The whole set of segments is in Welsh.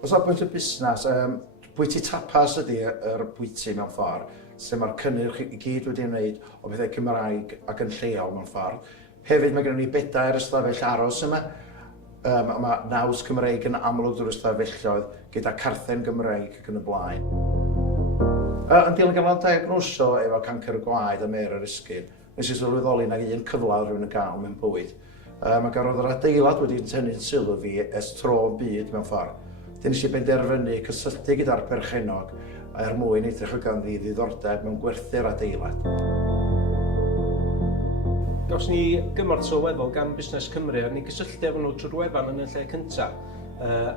Os o'r pwynt y busnes, bwyty tapas ydy yr bwyty mewn ffordd, lle mae'r cynnyrch i gyd wedi'i wneud o bethau Cymraeg ac yn lleol mewn ffordd. Hefyd mae gennym ni 4 ystafell aros yma. Mae naws Cymreig yn amlwg drwy'r stafelloedd gyda carthen Gymreig ac yn y blaen. Yn dilyn gael diagnoso efo cancer y gwaed a mer yr esgid, nes I sylweddoli na un cyfle rhywun yn gael mewn bywyd. Mae garodd yr adeilad wedi tynnu'n sylw fi ers tro yn byd mewn ffordd. Dyn nes I benderfynu cysylltu gyda'r perchenog mwyn edrych o ganddi ddiddordeb mewn gwerthu'r adeilad. Gaws ni gymorth sylweddol gan Busnes Cymru a ni gysylltu efo nhw trwy'r wefan yn y lle cyntaf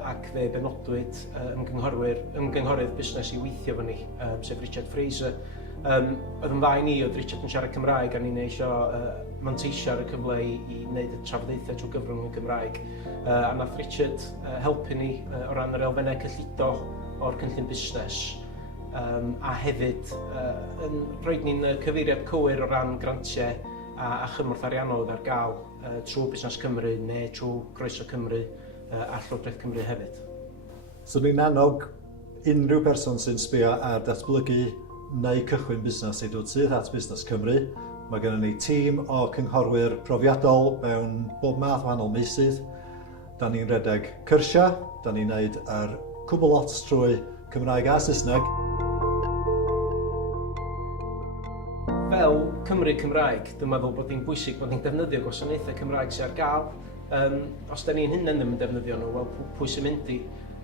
ac fe benodwyd ymgynghorydd busnes I weithio efo ni, sef Richard Fraser. Oedd yn dda I ni oedd Richard yn siarad Cymraeg a ni'n eisio manteisio ar y cyfle I wneud y trafodaethau trwy gyfrwng y Gymraeg. A nath Richard helpu ni o ran yr elfennau cyllido o'r cynllun busnes. A hefyd yn rhoi ni'n cyfeiriad cywir o ran grantiau a chymorth ariannol ar gael trwy Busnes Cymru neu trwy Croeso Cymru a Llywodraeth Cymru hefyd. So ni'n annog unrhyw person sy'n sbio ar datblygu neu cychwyn busnes I dod sydd at Busnes Cymru. Mae gennym ni tîm o cynghorwyr profiadol mewn bob math wahanol meysydd. Da ni'n redeg cyrsia, da ni'n neud ar cwbl lot trwy Cymraeg a Saesneg. Fel Cymru Cymraeg, dwi'n meddwl bod hi'n bwysig bod ni'n defnyddio gwasanaethau Cymraeg sy'n ar gael. Os da ni'n hunain ddim yn defnyddio nhw, wel pwy sy'n mynd I.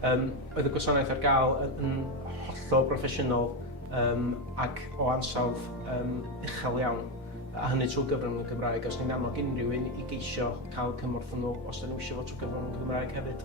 Oedd y gwasanaeth ar gael yn hollol broffesiynol ac o ansawdd uchel iawn. A hynny trwy gyfrwng y Gymraeg, os ni'n annog unrhyw un I geisio cael cymorth nhw os da nhw eisiau fod trwy gyfrwng y Gymraeg hefyd.